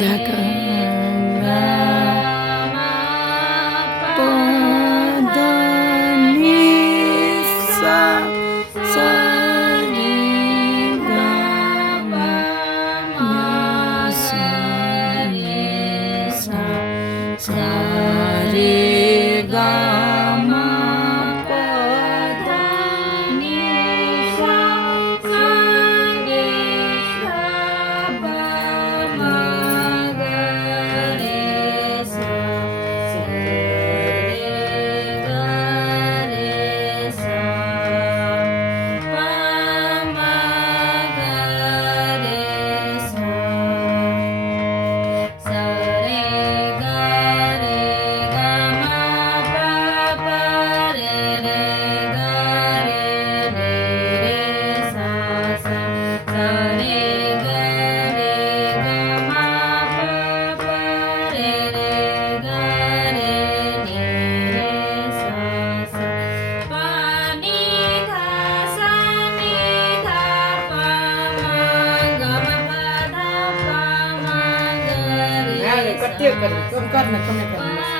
धका पद नि सा सा रे गा मा सा रे सा सा रे गा मा पद नि सा सा रे सा बा मा गा रे सा सा रे गा रे सा पा मा गा रे सा सा रे गा मा पा पा रे गा रे सा सा सा रे गा मा पा पा रे गा रे सा सा पा नि धा सा नि धा पा मा गा मा पा धा पा मा गा रे कट्टे कर कम करना कमी करना